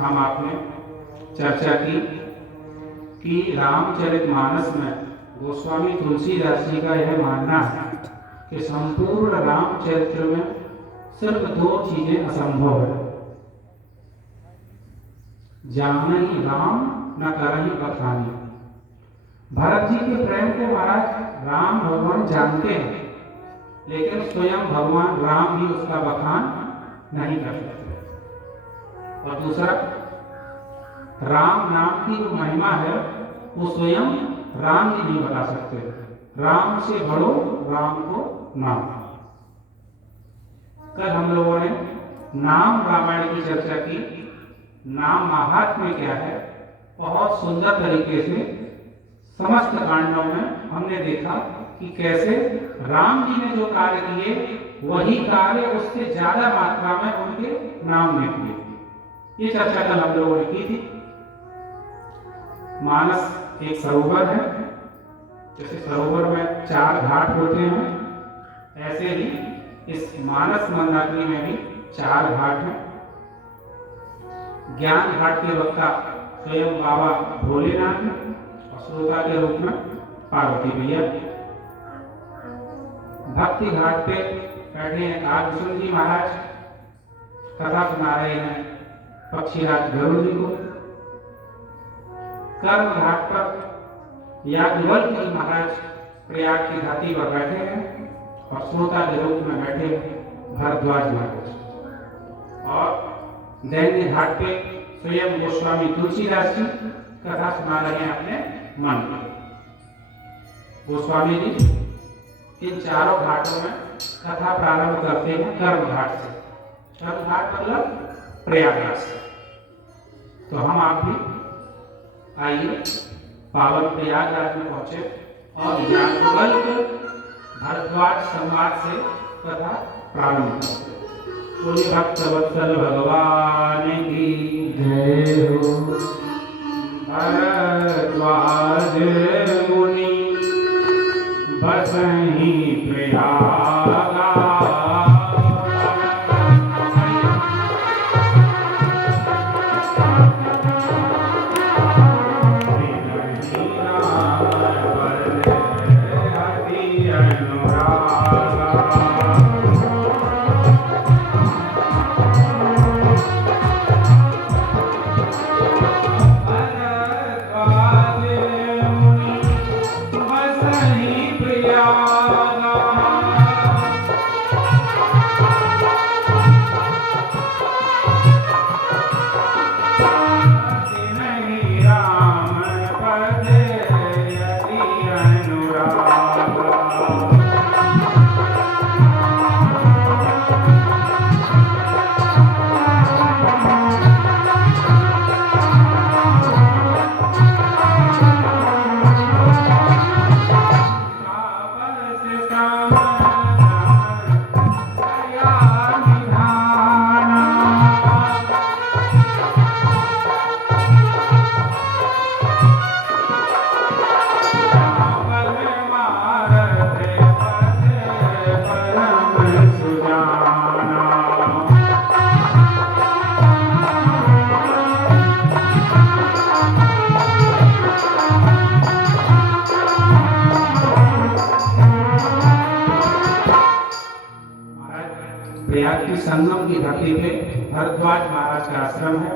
हम आपने चर्चा की कि रामचरितमानस में गोस्वामी तुलसीदास जी का यह मानना है कि संपूर्ण रामचरित्र में सिर्फ दो चीजें असंभव है, जानहि राम न करहि बखानी। भरत जी के प्रेम को महाराज राम भगवान जानते हैं, लेकिन स्वयं भगवान राम भी उसका बखान नहीं कर सकते। और दूसरा, राम नाम की जो महिमा है वो स्वयं राम जी नहीं बता सकते। राम से बढ़ो राम को नाम। कल हम लोगों ने नाम रामायण की चर्चा की। नाम महात्म्य क्या है, बहुत सुंदर तरीके से समस्त कांडों में हमने देखा कि कैसे राम जी ने जो कार्य किए वही कार्य उससे ज्यादा मात्रा में उनके नाम में किए। ये चर्चा कल हम लोगों ने की थी। मानस एक सरोवर है, जैसे सरोवर में 4 घाट होते हैं, ऐसे ही इस मानस मंदाकिनी में भी 4 घाट हैं। ज्ञान घाट के वक्ता स्वयं बाबा भोलेनाथ और श्रोता के रूप में पार्वती भैया। भक्ति घाट पे बैठे हैं कालभूषण जी महाराज, कथा सुना रहे हैं पक्षीराज गरुड़ जी को। कर्म घाट पर याज्ञवल्क्य जी महाराज प्रयाग की घाटी पर बैठे हैं और श्रोता के रूप में बैठे भारद्वाज महाराज। और दैन्य घाट पे स्वयं गोस्वामी तुलसीदास जी कथा सुना रहे हैं अपने मन में। गोस्वामी जी इन 4 घाटों में कथा प्रारंभ करते हैं कर्म घाट से। कर्म घाट मतलब प्रयागराज से। तो हम आप भी आइए पावन प्रयागराज में पहुंचे और याज्ञवल्क्य भारद्वाज संवाद से कथा प्रारंभ करते। बोलिए भक्तवत्सल भगवान की जय हो। भारद्वाज मुनि बसहि प्रयागा, प्रयाग की संगम की धरती पे भरद्वाज महाराज का आश्रम है।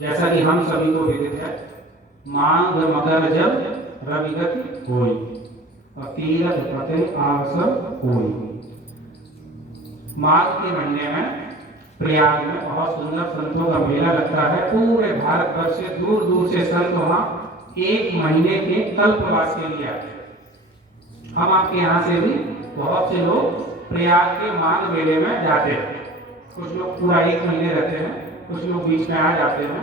जैसा कि हम सभी को विदित है, मांग मगर जब रविगति होई और तीरथ पते अवसर होई। माघ के महीने में प्रयाग में बहुत सुंदर संतों का मेला लगता है। पूरे भारतवर्ष से दूर दूर से संत वहाँ एक महीने के कल्पवास के लिए आते हैं। हम आपके यहाँ से भी बहुत से लोग प्रयाग के माघ मेले में जाते हैं। कुछ लोग पूरा एक महीने रहते हैं, कुछ लोग बीच में आ जाते हैं।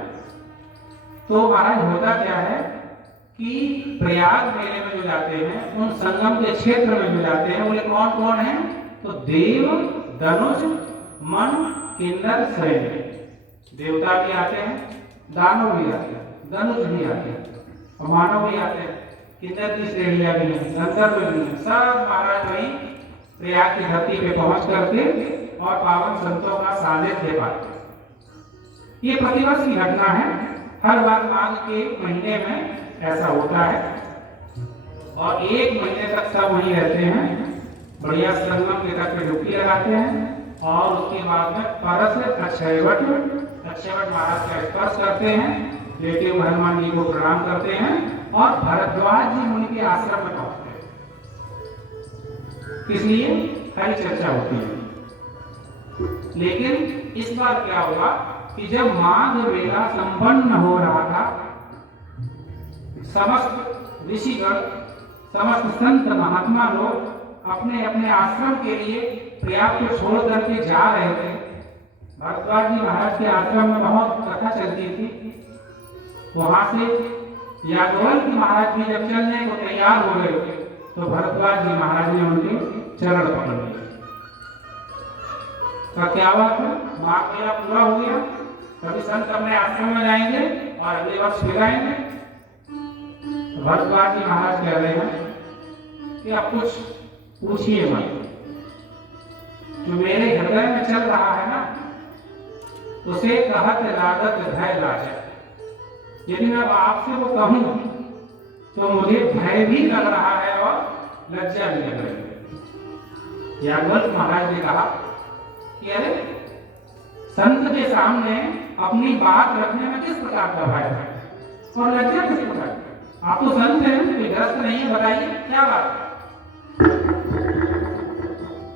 तो महाराज होता क्या है कि प्रयाग मेले में जो जाते हैं, उन संगम के क्षेत्र में जो जाते हैं, बोले कौन कौन है? तो देव, धनुष, मन, किन्नर, सैन्य। देवता भी आते हैं, दानव भी आते हैं, धनुष भी आते हैं और मानव भी आते हैं। किन्नर की श्रेणियां भी हैं, गंधर्व भी हैं। सब महाराज वही प्रयाग की धरती पे पहुंच करके और पावन संतों का सानिध्य पाते हैं। ये प्रतिवर्ष की घटना है। हर बार माघ के महीने में ऐसा होता है और एक महीने तक सब वहीं रहते हैं, बढ़िया संगम के तट पे डुबकी लगाते हैं और उसके बाद में परस अक्षयवट महाराज का स्पर्श करते हैं, लेके हनुमान जी को प्रणाम करते हैं और भरद्वाज जी मुनि के आश्रम में पहुंचते हैं। इसलिए कई चर्चा होती है। लेकिन इस बार क्या हुआ कि जब माघ मेला संपन्न हो रहा था, समस्त ऋषिगण, समस्त संत महात्मा लोग अपने अपने आश्रम के लिए प्रयाग को छोड़ करके जा रहे थे। भरद्वाज जी महाराज के आश्रम में बहुत कथा चलती थी। वहां से यादवंत महाराज भी जब चलने को तैयार हो गए तो भरद्वाज जी महाराज ने उनके चरण पकड़ लिए। तो क्या बात है, माघ मेला पूरा हो गया, सभी संत अपने आश्रम में जाएंगे और अगले वर्ष फिर आएंगे। भरद्वाज जी महाराज कह रहे हैं कि आप कुछ पूछिए मत, जो मेरे हृदय में चल रहा है ना, उसे कहत लागत भय लागे। यदि मैं आपसे वो कहूं तो मुझे भय भी लग रहा है और लज्जा भी लग रही है। यादवंत महाराज ने कहा कि अरे संत के सामने अपनी बात रखने में किस प्रकार का भय है और लज्जा किस प्रकार? आप तो संत हैं, कोई ग्रस्त नहीं है, बताइए क्या बात है?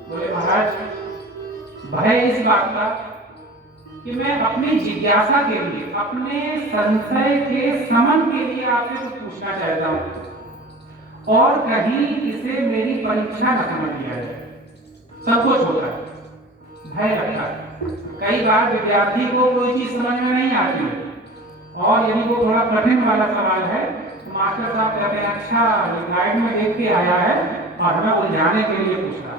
बोले महाराज, भय इस बात का कि मैं अपनी जिज्ञासा के लिए, अपने संशय के शमन के लिए आपसे कुछ पूछना चाहता हूं और कहीं इसे मेरी परीक्षा न समझ लिया जाए। सब कुछ होता है, भय लगता है। कई बार विद्यार्थी को कोई चीज समझ में नहीं आती है और यदि वो थोड़ा कठिन वाला सवाल है तो मास्टर साहब कहते हैं अच्छा गाइड में देख के आया है और हमें उलझाने के लिए पूछ रहा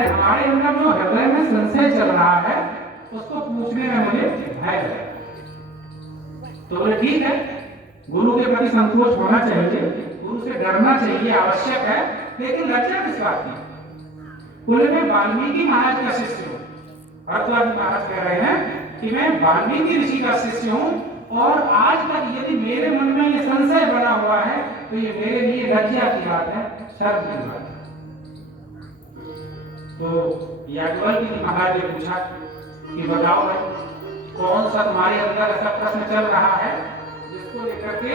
है। हमारे अंदर जो हृदय में संशय चल रहा है उसको पूछने में मुझे भय लगता है। तो बोले ठीक है, गुरु के प्रति संकोच होना चाहिए, गुरु से डरना चाहिए, आवश्यक है, लेकिन लज्जा किस बात की? बोले मैं वाल्मीकि महाराज का शिष्य हूँ। भरद्वाज महाराज कह रहे हैं कि मैं वाल्मीकि ऋषि का शिष्य हूँ और आज तक यदि मेरे मन में ये संशय बना हुआ है तो ये मेरे लिए लज्जा की बात है, शर्म की बात है। तो यादवंत जी महाराज ने पूछा कि बताओ भाई, कौन सा तुम्हारे अंदर ऐसा प्रश्न चल रहा है जिसको लेकर के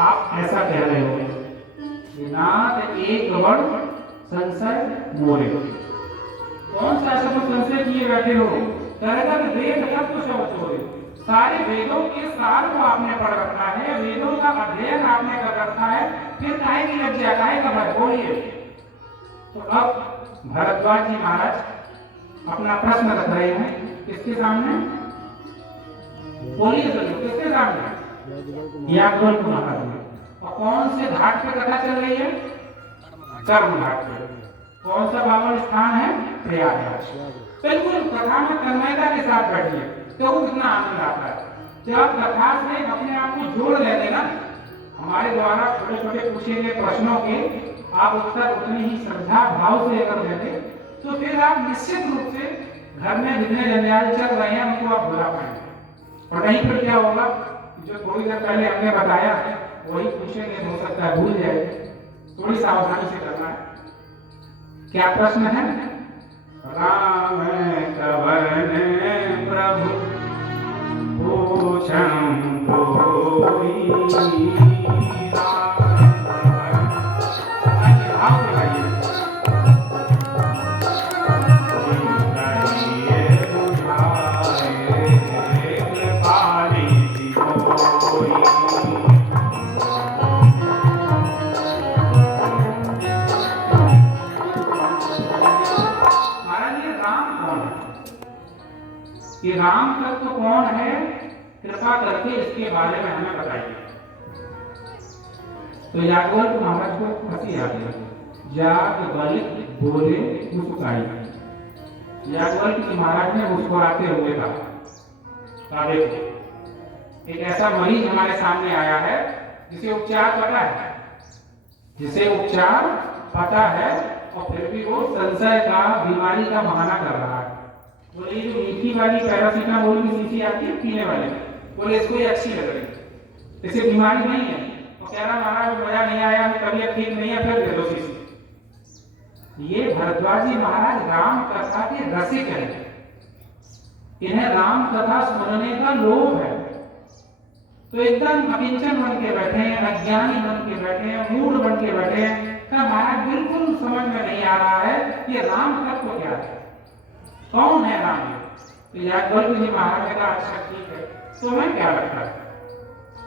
आप ऐसा कह रहे हो? नाथ एक वर्ण संशय मोरे। कौन सा ऐसा कुछ संशय किए बैठे हो? कहेगा कि वेद तत्व शब्द हो, सारे वेदों के सार को आपने पढ़ रखा है, वेदों का अध्ययन आपने कर रखा है, फिर काहे की लज्जा, काहे का भय? बोलिए। तो अब भरद्वाज जी महाराज अपना प्रश्न रख रहे हैं किसके सामने? बोलिए चलो, किसके सामने? यादवंत महाराज में। और कौन से घाट पे कथा चल रही है? कर्म घाट पे। कौन सा पावन स्थान है? प्रयागराज। बिल्कुल कथा में तन्मयता के साथ बैठिए तो कितना आनंद आता है। जब कथा से अपने आप को जोड़ लेते ना, हमारे द्वारा छोटे छोटे पूछे गए प्रश्नों के आप उत्तर उतनी ही श्रद्धा भाव से अगर देते तो फिर आप निश्चित रूप से घर में जितने जंजाल चल रहे हैं उनको आप भुला पाएंगे। और नहीं फिर क्या होगा, जो थोड़ी देर पहले हमने बताया वही पूछेंगे, हो सकता है भूल जाए। थोड़ी सावधानी से करना है। क्या प्रश्न है? राम कवन प्रभु पूछं कोई। कि राम तत्व कौन है, कृपा करके इसके बारे में हमें बताइए। तो याज्ञवल्क्य महाराज को हंसी आ गई। याज्ञवल्क्य बोले मुस्कुराई। याज्ञवल्क्य महाराज ने मुस्कुराते हुए कहा, देखो एक ऐसा मरीज हमारे सामने आया है जिसे उपचार पता है, जिसे उपचार पता है और फिर भी वो संशय का, बीमारी का बहाना कर रहा है। बोले जो मीठी वाली पैरासीटामोल की शीशी आती है पीने वाले, बोले इसको ये अच्छी लग रही, इसे बीमारी नहीं है। तो कह रहा महाराज मजा नहीं आया, तबीयत ठीक नहीं है, फिर दे दो शीशी। ये भरद्वाज जी महाराज राम कथा के रसिक हैं, इन्हें राम कथा सुनने का लोभ है। तो एकदम अकिंचन बन के बैठे हैं, अज्ञानी बन के बैठे हैं, मूढ़ बन के बैठे हैं। महाराज बिल्कुल समझ में नहीं आ रहा है ये राम तत्व क्या है, कौन है राम। तो याज्ञवल्क्य जी महाराज ने कहा अच्छा ठीक है, तो मैं क्या लगता है,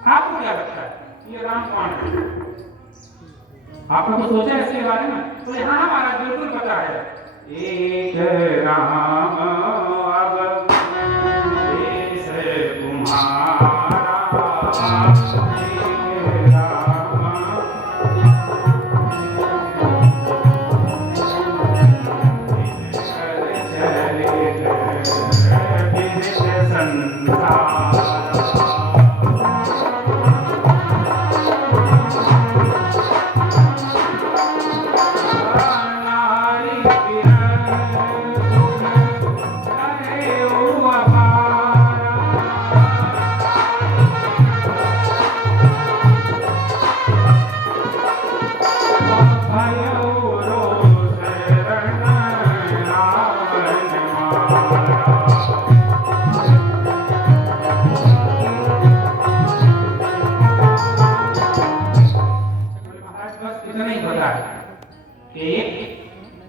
आपको क्या लगता है ये राम कौन है, आपने कुछ सोचा इसके बारे में। तो हाँ महाराज बिल्कुल पता है, एक राम अब देश तुम्हारा,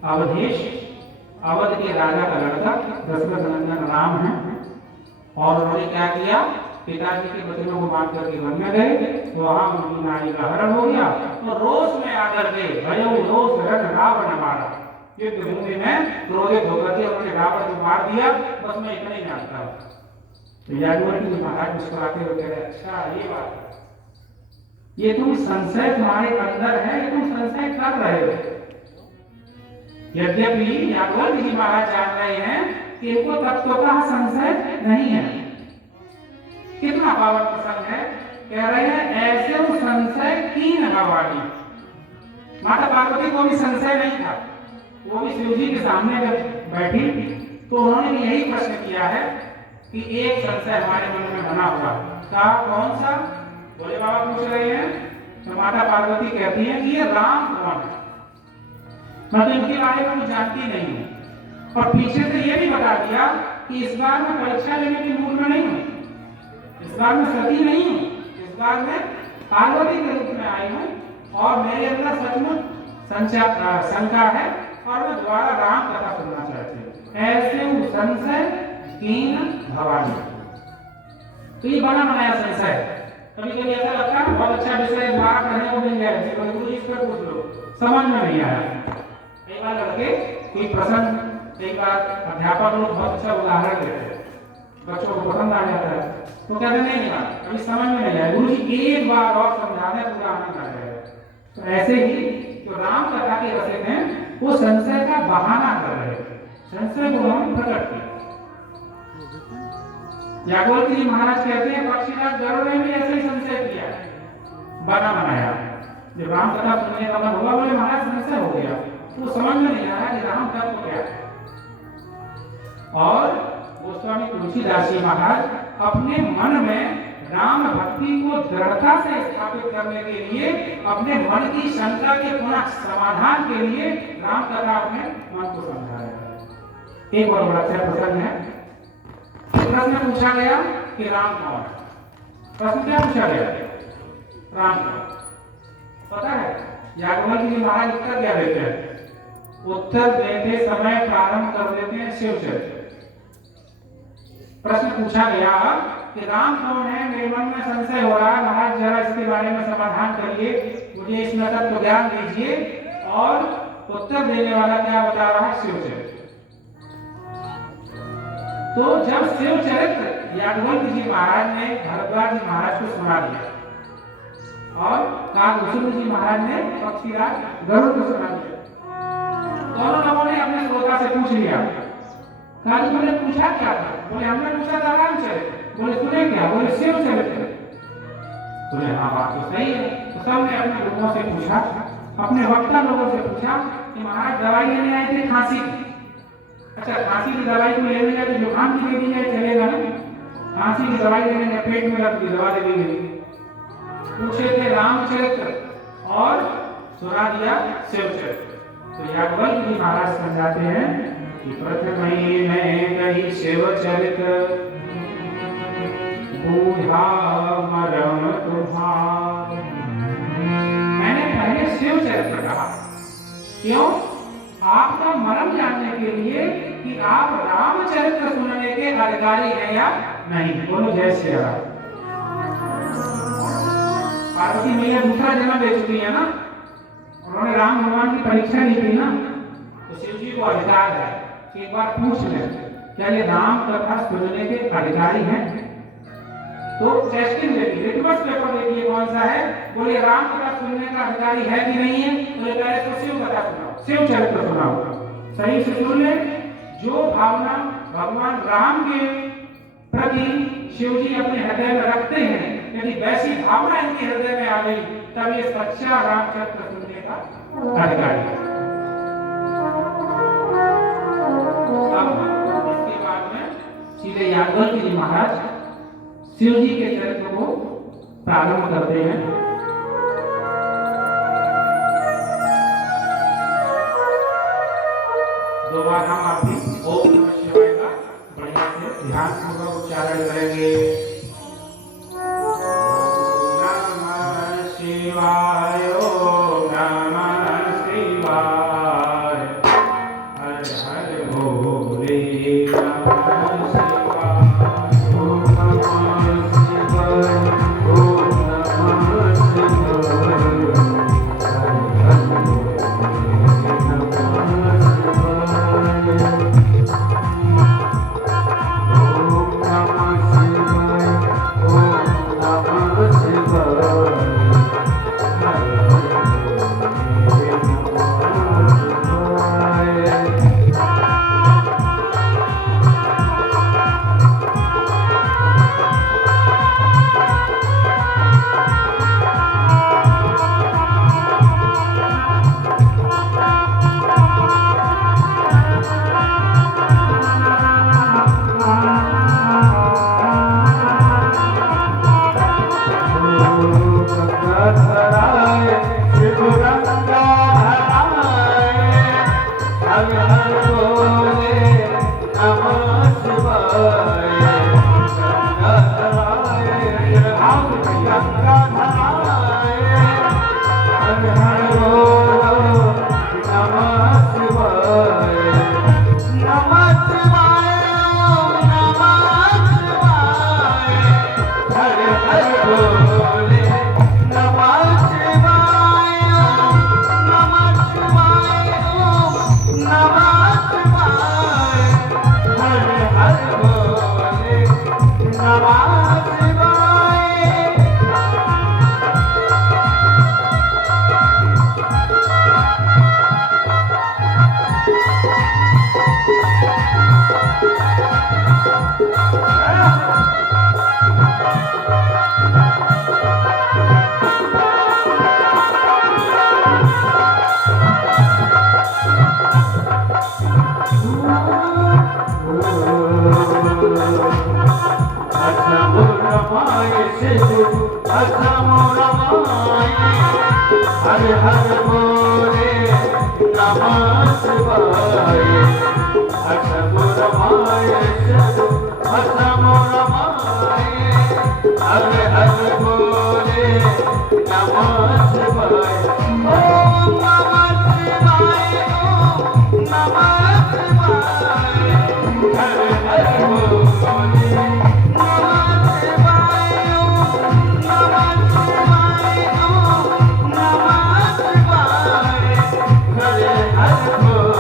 अवधेश अवध के राजा का लड़का दशरथ नंदन राम है, और उन्होंने क्या किया, पिताजी के बचनों को मान करके वन में गए, तो वहां उनकी नारी का हरण हो गया। तो रोष में आकर के भयो रोष रन रावण मारा, युद्ध भूमि में क्रोधित होकर के उन्होंने रावण को मार दिया। बस मैं इतना ही जानता हूँ। तो याज्ञवल्क्य जी महाराज मुस्कुराते हुए कह रहे अच्छा ये बात है, ये तुम संशय तुम्हारे अंदर है, ये तुम संशय कर रहे हो। यद्यपि याज्ञवल्क्य जी महाराज जान रहे हैं कि इनको तत्वतः संशय नहीं है। कितना पावन प्रसंग है, कह रहे हैं ऐसे वो संशय कीन भवानी। माता पार्वती को भी संशय नहीं था, वो भी शिव जी के सामने जब बैठी तो उन्होंने यही प्रश्न किया है कि एक संशय हमारे मन में बना हुआ, कहा कौन सा, बोले बाबा पूछ रहे हैं। तो माता पार्वती कहती है कि ये राम कौन है, मैं तो इनके बारे में कुछ जानती नहीं हूँ। और पीछे से ये भी बता दिया कि इस बार मैं परीक्षा लेने की मूड में नहीं हूँ, इस बार मैं सती नहीं हूँ, इस बार मैं पार्वती के रूप में आई हूँ और मेरे अंदर सचमुच शंका है और मैं दोबारा राम कथा सुनना चाहती हूँ। ऐसे संशय कीन भवानी। तो ये बना बनाया संशय। कभी कभी ऐसा लगता है बहुत अच्छा विषय दोबारा पढ़ने को मिल जाए, गुरु जी से पूछ लो, समझ में नहीं आया। कई बार लड़के कोई प्रसंग, कई बार अध्यापक लोग बहुत अच्छा उदाहरण देते हैं, बच्चों को पसंद आ जाता है, तो कहते नहीं बात अभी समझ में नहीं आया, गुरु जी एक बार और समझाने पूरा आनंद आ जाएगा। तो ऐसे ही जो राम कथा के रसिक हैं वो संशय का बहाना कर रहे हैं, संशय को उन्होंने प्रकट किया। याज्ञवल्क्य जी महाराज कहते हैं पक्षीराज गरुड़ ने भी ऐसे ही संशय किया, बना बनाया। जब राम कथा सुनने का मन हुआ, बोले महाराज संशय हो गया, तो समझ में नहीं आया कि राम तत्व क्या है। और गोस्वामी तुलसीदास जी महाराज अपने मन में राम भक्ति को दृढ़ता से स्थापित करने के लिए, अपने मन की शंका के पुनः समाधान के लिए राम कथा अपने मन को समझाया। एक और बड़ा अच्छा प्रसंग है। प्रश्न पूछा गया कि राम कौन है। प्रश्न क्या पूछा गया? राम कौन? पता है याज्ञवल्क्य जी महाराज उत्तर क्या देते हैं? उत्तर देते समय प्रारंभ कर देते हैं शिव चरित्र। प्रश्न पूछा गया कि राम कौन है, मेरे मन में संशय हो रहा है, महाराज जरा इसके बारे में समाधान करिए, मुझे इसमें तत्व ज्ञान दीजिए। और उत्तर देने वाला क्या बता रहा है? शिव चरित्र। तो जब शिव चरित्र याज्ञवल्क्य जी महाराज ने भरद्वाज जी महाराज को सुना दिया और काकभूषण जी महाराज ने पक्षीराज गरुड़ को सुना दिया, दोनों लोगों ने अपने श्रोता से पूछ लिया। काकभूषण ने पूछा क्या था? बोले हमने पूछा था रामचरित्र। बोले सुने क्या? बोले शिव चरित्र। बोले हाँ बात तो सही है। तो सबने अपने लोगों से पूछा, अपने वक्ता लोगों से पूछा कि महाराज दवाई लेने आए थे खांसी की। अच्छा खांसी की दवाई को लेने गए तो जुकाम की दे दी जाए चलेगा ना? खांसी की दवाई लेने गए, पेट में लग गई, दवा दे दी गई। पूछे थे रामचरित्र और सुना दिया शिव चरित्र। तो याज्ञवल्क्य जी महाराज समझाते हैं कि प्रथम में कही शिव चरित्र बूझा मरम तुम्हार। मैंने पहले शिव चरित्र कहा, क्यों? आपका मरम जानने के लिए कि आप रामचरित्र सुनने के अधिकारी हैं या नहीं। बोलो जय श्री राम। पार्वती मैया दूसरा जन्म ले चुकी है ना, उन्होंने राम भगवान की परीक्षा ली थी ना, तो शिव जी को अधिकार है कि एक बार पूछ ले क्या ये राम कथा सुनने के अधिकारी हैं। तो टेस्टिंग देखिए, लिटमस पेपर देखिए कौन सा है। बोले राम कथा सुनने का अधिकारी है कि नहीं है? बोले पहले तो शिव कथा सुनाओ, शिव चरित्र सुनाओ। सही से सुन ले। जो भावना भगवान राम के प्रति शिव जी अपने हृदय में रखते हैं, यदि वैसी भावना इनके हृदय में आ गई तब ये सच्चा रामचरित्र सुनने का अधिकारी है। अब इसके बाद में सीधे याज्ञवल्क्य जी महाराज शिव जी के चरित्र को प्रारंभ करते हैं। दो बार हम आप भी ओम नमः शिवाय का बढ़िया से ध्यान पूर्वक उच्चारण करेंगे। ओम नमः शिवाय, ओम नमः शिवाय, हर हर भोले नमः शिवाय, ओम नमः शिवाय, ओम नमः शिवाय, हर हर हर हर बोले नमः शिवाय। मोर माए चलो हठ मोर माए हर हर बोले नमः शिवाय ओम नमः शिवाय ओम नमः शिवाय हर हर बोले नमः शिवाय ओम नमः शिवाय ओम नमः शिवाय हर हर बोले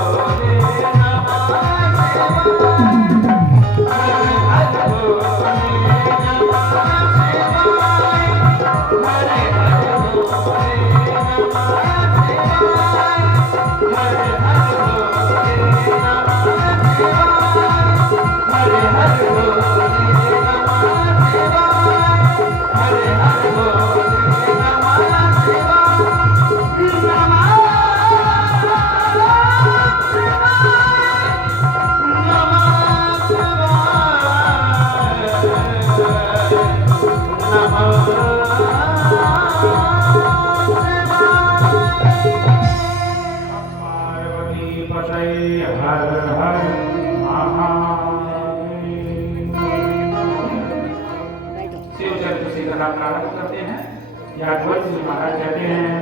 हर हर महादेव। शिव चरित्र से कथा प्रारंभ करते हैं। यादव जी महाराज कहते हैं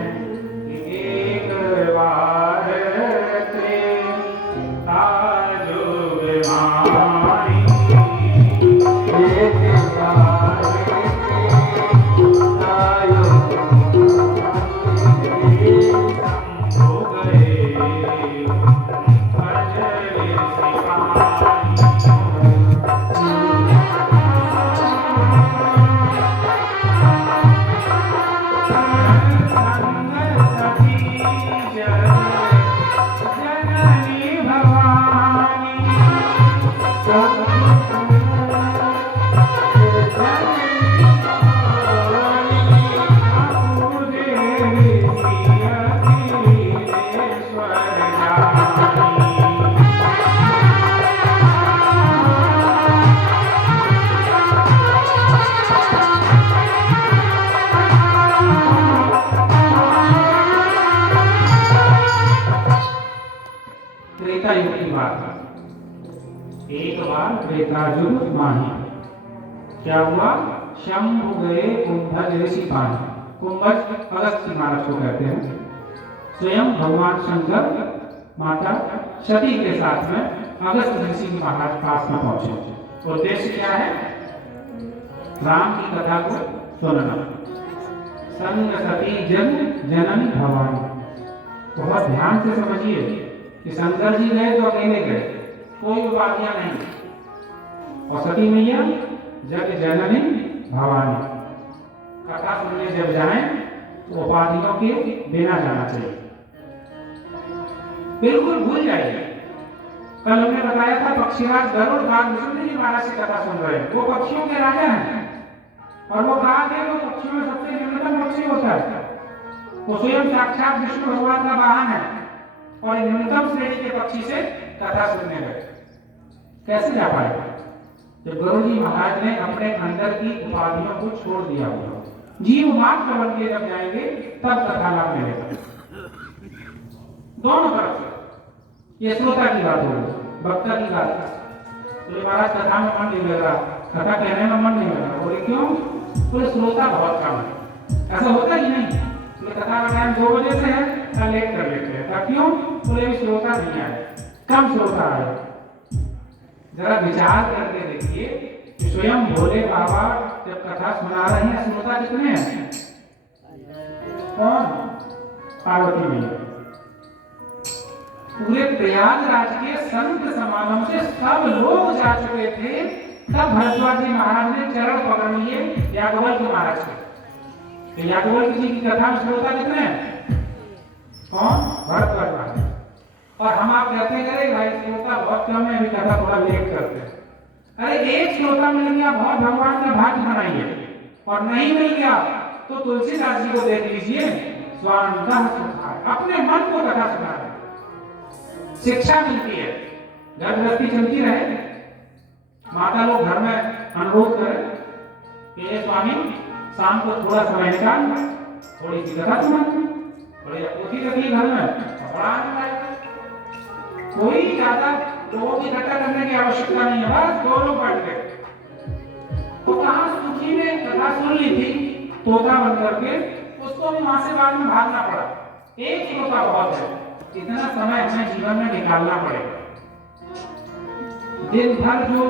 कि एक बार त्रेता युग की बात है। एक बार त्रेता युग माही क्या हुआ, शंभु गए कुंभज ऋषि पानी। कुंभज अगस्त्य महाराज को कहते हैं। स्वयं भगवान शंकर माता सती के साथ में अगस्त ऋषि महाराज पास में पहुंचे। उद्देश्य क्या है, राम की कथा को सुनना। संग सती जन जननी भवानी। बहुत ध्यान से समझिए कि शंकर जी गए तो अकेले गए, कोई उपाधियां नहीं। और सती मैया जग जननी भवानी। कथा सुनने जब जाएं तो उपाधियों के बिना जाना चाहिए, बिल्कुल भूल जाइए। कल हमने बताया था पक्षीराज गरुड़ बाग विष्णु जी महाराज की कथा सुन रहे हैं। वो पक्षियों के राजा हैं और वो बाघ है, वो पक्षियों में सबसे न्यूनतम पक्षी होता है। वो स्वयं साक्षात विष्णु भगवान का वाहन है और न्यूनतम श्रेणी के पक्षी से कथा सुनने गए। कैसे जा पाएगा जब गुरु जी महाराज ने अपने अंदर की उपाधियों को छोड़ दिया हुआ। जीव मात्र बन के जब जाएंगे तब कथा लाभ मिलेगा। दोनों तरफ से ये श्रोता की बात होगी, वक्ता की बात। तो महाराज कथा में मन नहीं लग रहा, कथा कहने में मन नहीं लग रहा। बोले क्यों? बोले श्रोता बहुत कम है। ऐसा होता ही नहीं। कथा का टाइम 2 बजे से है, लेट कर लेते हैं। क्यों? बोले भी श्रोता नहीं आए, कम श्रोता आए। जरा विचार करके देखिए कि स्वयं भोले बाबा जब कथा सुना रहे हैं, श्रोता कितने हैं? कौन? पार्वती मैया। पूरे प्रयागराज के संत समागम से सब लोग जा चुके थे, तब भरद्वाज जी महाराज ने चरण पकड़ लिए याज्ञवल्क्य महाराज के। तो याज्ञवल्क्य जी की कथा में श्रोता कितने हैं? कौन? भरद्वाज महाराज। और हम आप कहते करें भाई श्रोता बहुत कम है, अभी कथा थोड़ा लेट करते हैं। अरे एक श्रोता मिल गया, बहुत भगवान का भाग्य बनाइए। और नहीं मिल गया तो तुलसीदास जी को देख लीजिए, स्वांतः सुखाय, अपने मन को कथा सुना रहे। शिक्षा मिलती है, घर गृहस्थी चलती रहे। माता लोग घर में अनुरोध करें कि ये स्वामी शाम को थोड़ा समय निकाल थोड़ी सी कथा सुना, थोड़ी पोथी रखिए घर में, बड़ा आनंद आएगा। कोई ज्यादा लोगों की इकट्ठा करने की आवश्यकता नहीं है, बस 2 लोग बैठ गए। तो कहाँ सुखी ने कथा सुन ली थी तोता बन करके, उसको भी वहां से बाद में भागना पड़ा। एक ही तोता बहुत है, इतना समय हमें जीवन में निकालना पड़ेगा। दिन भर जो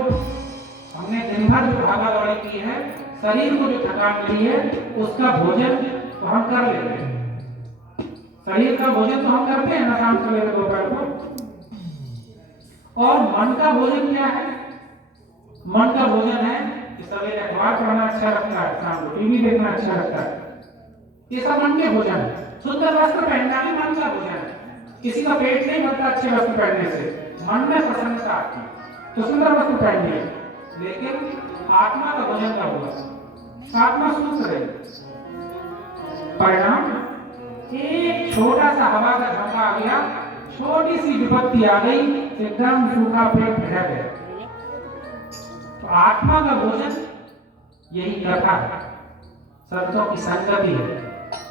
भागा दौड़ी की है, शरीर को जो थकान मिली है, उसका भोजन तो हम कर लेते हैं। शरीर का भोजन तो हम करते हैं ना शाम से लेकर दोपहर को। और मन का भोजन क्या है? मन का भोजन है कि सवेरे अखबार पढ़ना अच्छा लगता है, शाम को टीवी देखना अच्छा लगता है, ये सब मन के भोजन है। सुंदर वस्त्र पहनना भी मन का भोजन है। किसी का पेट नहीं भरता अच्छे वस्त्र पहनने से, मन में प्रसन्नता आती है तो सुंदर वस्त्र पहनिए, लेकिन आत्मा का भोजन का हुआ, आत्मा सुख रहे। परिणाम एक छोटा सा हवा का झोंका आ गया, छोटी सी विपत्ति आ गई, एकदम सूखा पेट बह गया। तो आत्मा का भोजन यही कथा है, संतों की संगति है,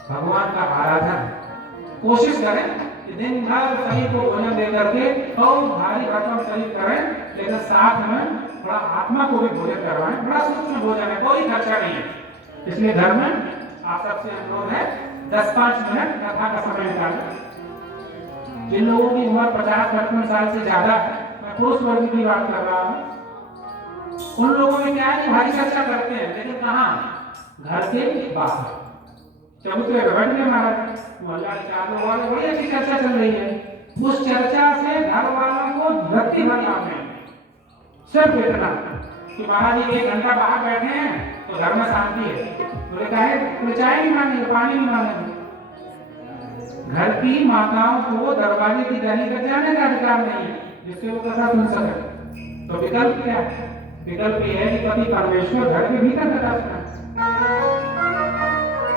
भगवान का आराधन। कोशिश करें कि दिन भर शरीर को भोजन दे करके बहुत भारी भरकम शरीर करें, लेकिन साथ में थोड़ा आत्मा को भी भोजन करवाएं। बड़ा सूक्ष्म भोजन है, कोई खर्चा नहीं है। इसलिए घर में आप सबसे अनुरोध है 10-5 मिनट कथा का समय निकालें। जिन लोगों की उम्र 50-55 साल से ज्यादा है, मैं पुरुष वर्ग की बात कर रहा हूँ, उन लोगों में क्या है, भारी चर्चा करते हैं, लेकिन कहाँ? घर के बाहर चबूतरे पे बैठ गए महाराज, मोहल्ला के 4 लोगों वाले, बड़ी अच्छी चर्चा चल रही है। उस चर्चा से घर वालों को धरती भर लाभ नहीं, सिर्फ इतना कि महाराज जी 1 घंटा बाहर बैठे हैं तो घर में शांति है। बोले कहे तो चाय नहीं मांगेंगे, पानी नहीं मांगेंगे। घर की माताओं को दरवाजे की गली तक जाने का अधिकार नहीं है जिससे वो कथा सुन सके। तो विकल्प क्या है? विकल्प ये है कि पति परमेश्वर घर के भीतर कथा सुना।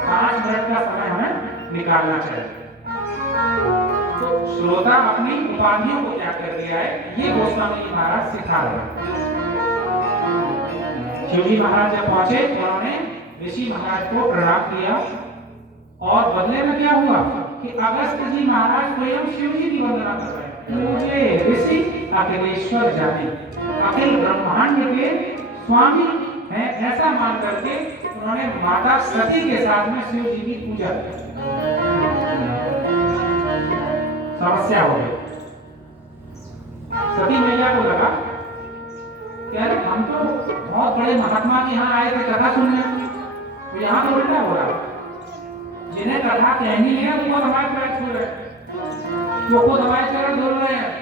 5 मिनट का समय हमें निकालना चाहिए। तो श्रोता अपनी उपाधियों को त्याग कर दिया है, ये गोस्वामी जी महाराज सिखा रहे हैं। शिवजी महाराज जब पहुंचे, उन्होंने ऋषि महाराज को प्रणाम किया और बदले में क्या हुआ कि अगस्त जी महाराज स्वयं शिव जी की वंदना कर रहे हैं। मुझे ऋषि अखिलेश्वर जाने, अखिल ब्रह्मांड के स्वामी हैं, ऐसा मान करके उन्होंने माता सती के साथ में शिव जी की पूजा की। समस्या हो गई। सती मैया को लगा कि अरे हम तो बहुत बड़े महात्मा के यहाँ आए थे कथा सुनने, तो यहाँ तो उल्टा हो रहा। जिन्हें कथा कहनी है वो हमारे पैर छू रहे, वो खुद हमारे चरण धुल रहे हैं।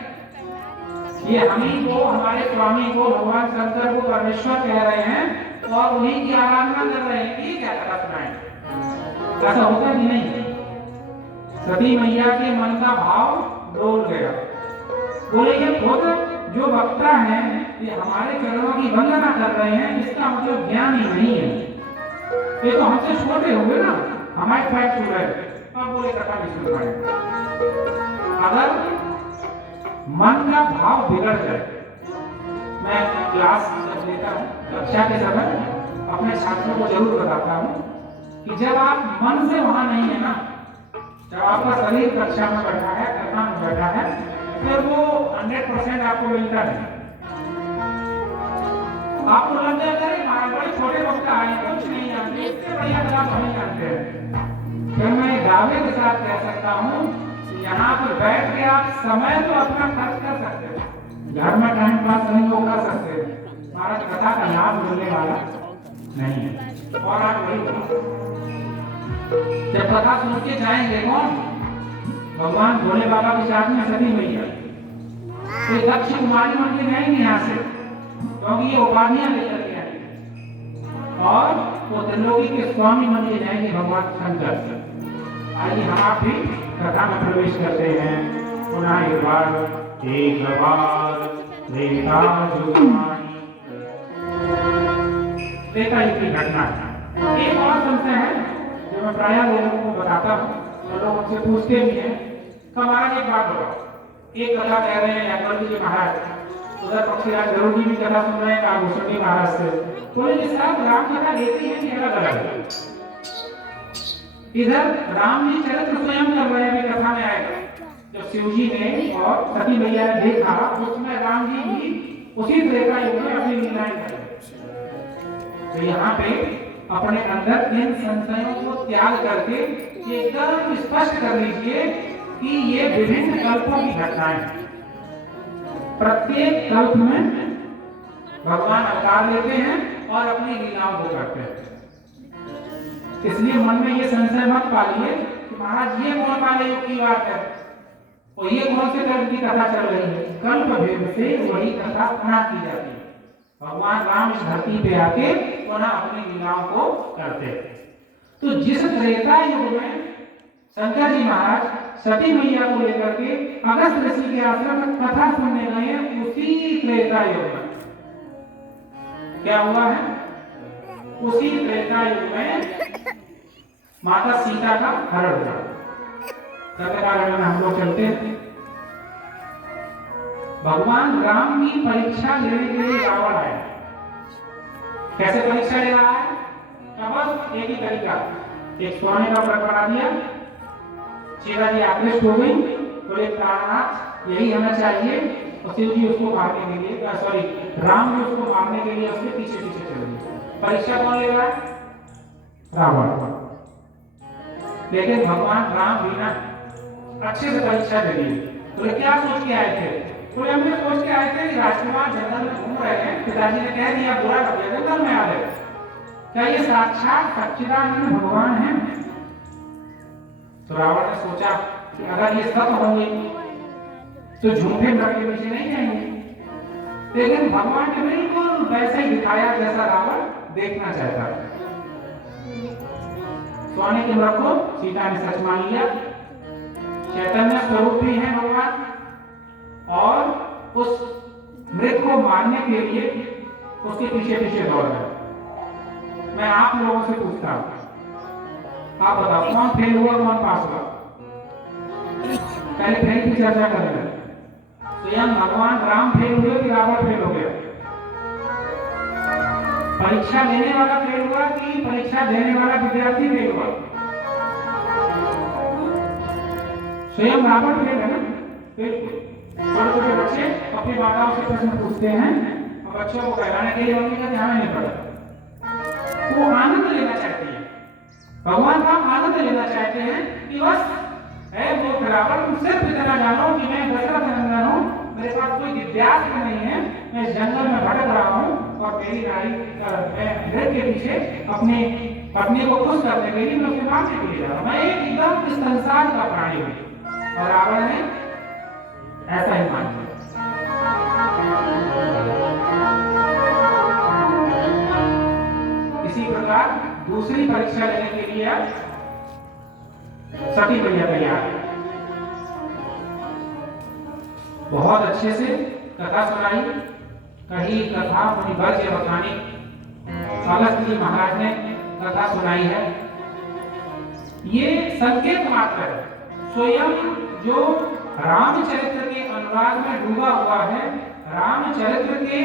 ये हम ही को, हमारे स्वामी को, भगवान शंकर को परमेश्वर कह रहे हैं और उन्हीं की आराधना कर रहे हैं। ये क्या कथा सुनाएं? ऐसा होता कि नहीं? सती मैया के मन का भाव डोल गया। बोले ये खुद जो वक्ता है, ये हमारे चरणों की वंदना कर रहे हैं, इसका मतलब ज्ञान ही नहीं है। ये तो हमसे छोटे होंगे ना, हमारे पैर छू रहे, अब बोले कथा नहीं सुन पाए। अगर मन का भाव बिगड़ जाए, मैं क्लास जब लेता हूँ कक्षा के समय अपने छात्रों को जरूर बताता हूँ कि जब आप मन से वहां नहीं है ना, जब आपका शरीर कक्षा में बैठा है, कथा में बैठा है, फिर वो 100% आपको मिलता नहीं। आपको लग जाता है महाराज बड़े छोटे वक्त आए, कुछ नहीं जानते, इससे बढ़िया कथा हम जानते हैं। फिर मैं दावे के साथ कह सकता हूँ यहाँ पर बैठ के आप समय तो अपना खर्च कर सकते हैं, घर में टाइम पास नहीं वो कर सकते हैं, महाराज कथा का लाभ मिलने वाला नहीं है। और आप वही जब कथा सुन के जाएंगे कौन? भगवान भोले बाबा के साथ में सती मैया। कोई दक्ष कुमारी बन के जाएंगे यहाँ से, क्योंकि ये उपाधियां लेकर के आएंगे और वो त्रिलोकी के स्वामी बन के जाएंगे भगवान शंकर। आइए हम आप भी कथा में प्रवेश करते हैं। पुनः एक बार त्रेता युग की घटना है। एक और संशय है जो मैं प्राय लोगों को बताता हूँ और लोग मुझसे पूछते भी हैं। महाराज एक बात बताओ, एक कथा कह रहे हैं यादव जी महाराज, उधर पक्षीराज गरुड़ जी भी कथा सुन रहे हैं काभूषण जी महाराज से, तो ये सब राम कथा लेते हैं कि अलग अलग? इधर राम जी चरित्र स्वयं कर रहे हैं, कथा में आएगा जब शिव जी ने और सती मैया ने देखा उसमें राम जी भी उसी त्रेता युग में अपनी लीलाएं कर रहे। तो यहाँ पे अपने अंदर इन संशयों को त्याग करके एकदम स्पष्ट कर लीजिए कि ये विभिन्न कल्पों की घटनाएं, प्रत्येक कल्प में भगवान अवतार लेते हैं और अपनी लीलाओं को करते हैं। इसलिए मन में ये संशय मत पालिए कि महाराज ये कौन वाले युग की बात है और ये कौन से कल्प की कथा चल रही है। कल्प भेद से वही कथा पुनः की जाती है। भगवान राम इस धरती पे आके पुनः अपनी लीलाओं को करते हैं। तो जिस त्रेता युग में शंकर जी महाराज सती मैया को लेकर के अगस्त ऋषि के आश्रम में कथा सुनने गए, उसी त्रेता युग में क्या हुआ है, उसी त्रेता युग में माता सीता का हरण हुआ। में हम लोग चलते हैं। भगवान राम की परीक्षा लेने के लिए रावण आया। कैसे परीक्षा ले रहा है? बस एक ही तरीका, एक सोने का व्रत बना दिया, सीता जी आकृष्ट हो गई, बोले प्राणनाथ यही होना चाहिए, और शिव जी उसको मारने के लिए राम जी उसको मारने के लिए उसके पीछे पीछे चल गए। परीक्षा कौन ले रहा है? रावण। लेकिन भगवान राम भी ना अच्छे से परीक्षा दे दी। बोले क्या सोच के आए थे? बोले हमने सोच के आए थे कि राजकुमार जंगल में घूम रहे हैं, पिताजी ने कह दिया बुरा लग गया, जंगल में आ गए, क्या ये साक्षात सच्चिदानंद भगवान हैं? तो रावण ने सोचा कि अगर ये सत्य होंगे तो झूठे मृग के पीछे नहीं जाएंगे। लेकिन भगवान ने बिल्कुल वैसे ही दिखाया जैसा रावण देखना चाहता था। सोने के मृग को सीता ने सच मान लिया, चैतन्य स्वरूप भी है भगवान, और उस मृग को मारने के लिए उसके पीछे पीछे दौड़ गए। मैं आप लोगों से पूछता हूं, आप बताओ कौन फेल हुआ कौन पास हुआ? पहले फेल की चर्चा कर रहे हैं। स्वयं भगवान राम फेल हुए कि रावण फेल हो गया? परीक्षा लेने वाला फेल हुआ कि परीक्षा देने वाला विद्यार्थी फेल हुआ? स्वयं रावण फेल है ना। छोटे छोटे बच्चे अपनी माताओं से प्रश्न पूछते हैं और बच्चों को कहलाने के लिए उनका ध्यान नहीं पड़ता। वो आनंद लेना चाहती है, भगवान का आनंद लेना चाहते हैं कि बस वो रावण तुम सिर्फ इतना जानो कि मैं दशरथ नंदन हूँ, मेरे पास कोई दिव्यास्त्र नहीं है, मैं जंगल में भटक रहा हूँ और मेरी नारी मैं मृग के पीछे अपने पत्नी को खुश करने के लिए मैं उसे मारने के लिए जा रहा हूँ, मैं एकदम इस संसार का प्राणी हूँ। और रावण ने ऐसा ही मान लिया। इसी प्रकार दूसरी परीक्षा लेने के लिए सती मैया तैयार है। बहुत अच्छे से कथा सुनाई, कही कथा मुनि वर्ज्य बखानी। अगस्त जी महाराज ने कथा सुनाई है। ये संकेत मात्र है, स्वयं जो रामचरित्र के अनुराग में डूबा हुआ है, रामचरित्र के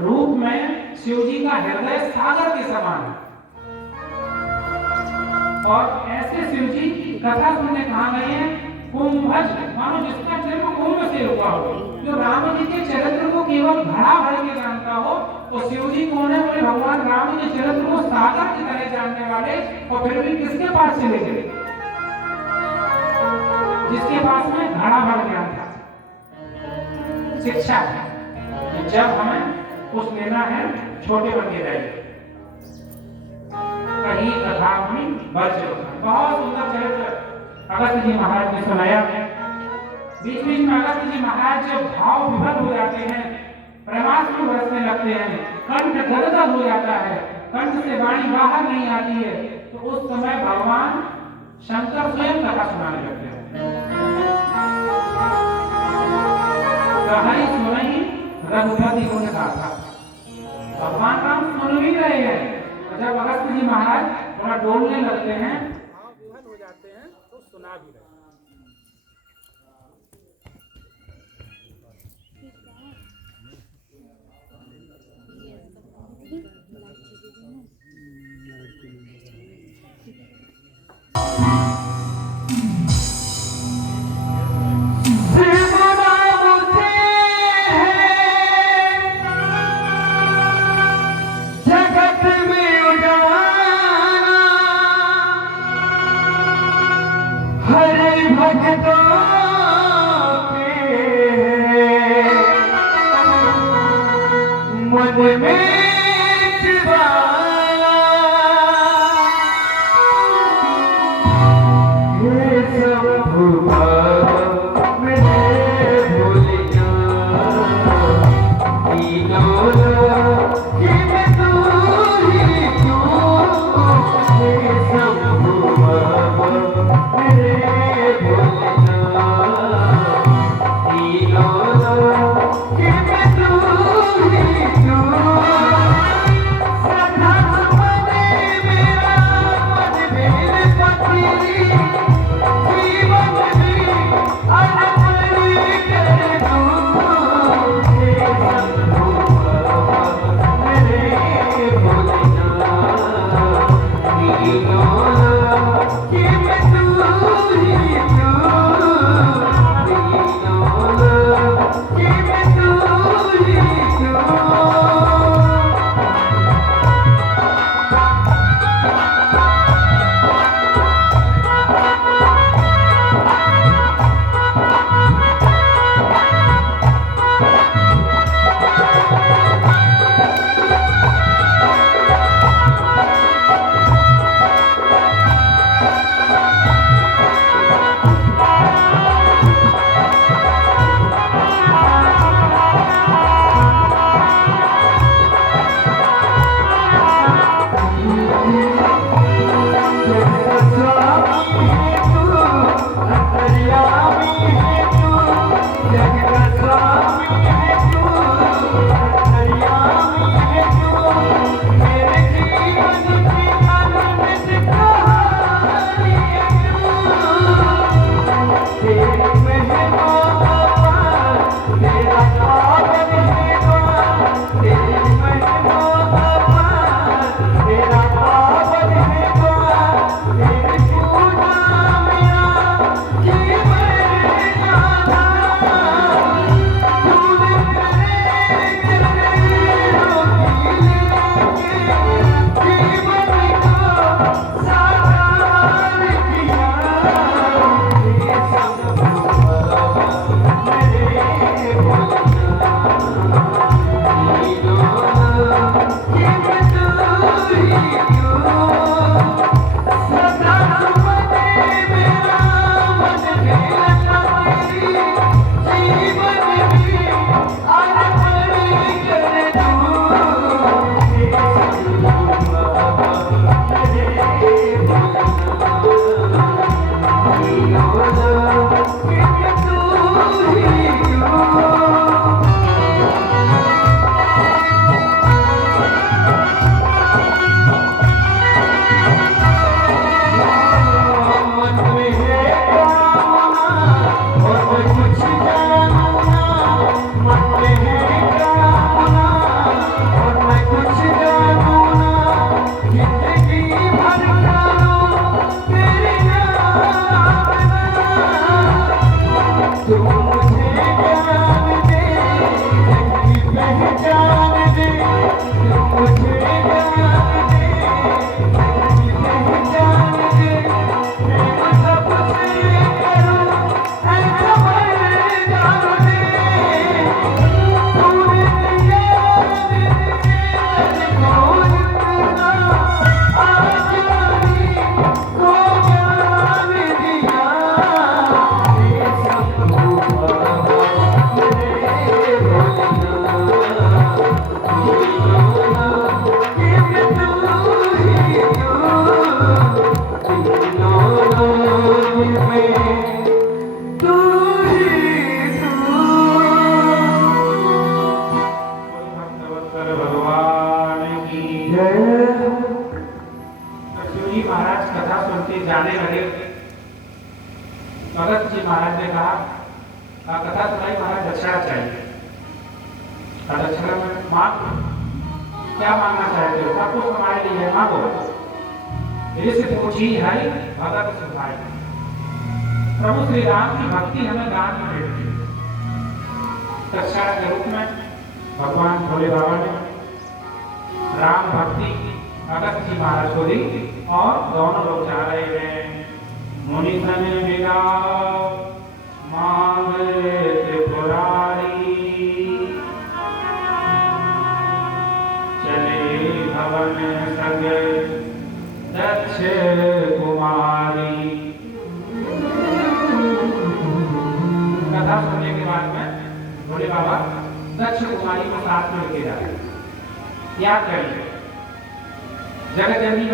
रूप में शिव जी का हृदय सागर के समान है। और ऐसे शिव जी कथा सुनने कहाँ गए हैं? कुंभज, मानो जिसका जन्म कुंभ से हुआ हो, जो राम जी के चरित्र को केवल घड़ा भर के जानता हो, तो शिव जी कौन है? बोले भगवान राम के चरित्र को सागर की तरह जानने वाले, और फिर भी किसके पास चले गए? जिसके पास में घड़ा भर ज्ञान था, शिक्षा है। जब हमें उस लेना है, छोटे बन के जाइए। कहीं कथा में वर्ज्य, बहुत सुंदर चरित्र अगस्त जी महाराज ने सुनाया। बीच बीच में अगस्त जी महाराज जब भाव विभल हो जाते हैं, प्रेमास्त्र बरसने लगते हैं, कंठ गदगद हो जाता है, कंठ से वाणी बाहर नहीं आती है, तो उस समय भगवान शंकर स्वयं कथा सुनाने लगते हैं। कहानी सुनाई रघुपति गुण गाथा। भगवान राम सुन भी रहे हैं, जब अगस्त जी महाराज थोड़ा डोलने लगते हैं, विभल हो जाते हैं, तो सुना भी रहे। हरि भक्तों के मन में शिवाला हे शंभु बाबा मेरे भोलिया तीनों कि मैं तू ही क्यों हे शंभु बाबा मेरे भोलिया तीनों कि मैं तू ही क्यों सदा सुमने मेरा मन मेरे पति जीवन में अनपरी कर दूं हे शंभु बाबा मेरे भोलिया तीनों कि मैं तू ही क्यों तीनों कि मैं तू ही क्यों जाने लगे। भगत जी महाराज ने कहा कथा सुनाई महाराज दक्षिणा चाहिए। दक्षिणा में मांग क्या मांगना चाहते हो? सब कुछ हमारे लिए मांगो। ऋषि पूछी है भगत सुनाई। प्रभु श्री राम की भक्ति हमें दान में भेजती। दक्षिणा के रूप में भगवान भोले बाबा ने राम भक्ति भगत जी महाराज को दी और दोनों लोग जा रहे हैं। मुनि सन मिला मांगे त्रिपुरारी, चले भवन संग दक्ष कुमारी। कथा सुनने के बाद में भोले बाबा दक्ष कुमारी को साथ में लेके जा रहे। क्या करें, जगत जननी